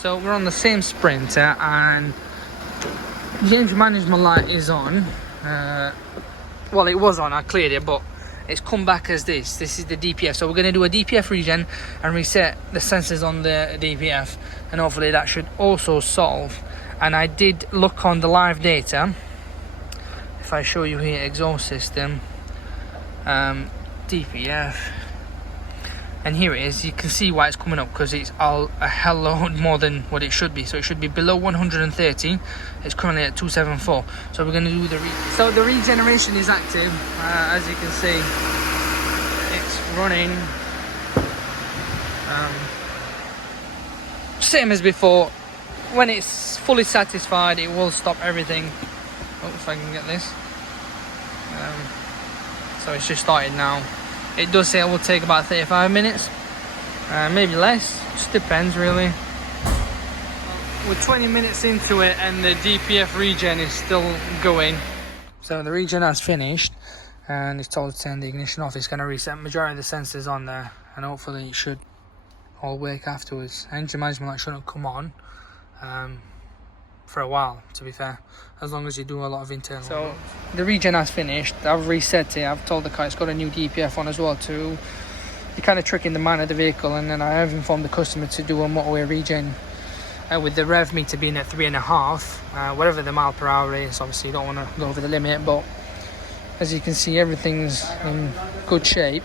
So we're on the same Sprinter and the engine management light is on. Well, it was on, I cleared it, but it's come back as this. This is the DPF. So we're going to do a DPF regen and reset the sensors on the DPF, and hopefully that should also solve. And I did look on the live data. If I show you here, exhaust system, DPF, and here it is. You can see why it's coming up, because it's a hell load more than what it should be. So it should be below 130. It's currently at 274. So we're going to do the regeneration is active. As you can see, it's running. Same as before. When it's fully satisfied, it will stop everything. Oh, if I can get this. So it's just started now. It does say it will take about 35 minutes, maybe less, just depends really. We're 20 minutes into it and the DPF regen is still going. So the regen has finished and it's told to turn the ignition off. It's going to reset majority of the sensors on there, and hopefully it should all work afterwards. Engine management light shouldn't come on for a while, to be fair, as long as you do a lot of internal. So the regen has finished. I've reset it. I've told the car it's got a new DPF on as well too. You're kind of tricking the man of the vehicle, and then I have informed the customer to do a motorway regen with the rev meter being at 3.5, whatever the mile per hour is. Obviously you don't want to go over the limit, but as you can see, everything's in good shape.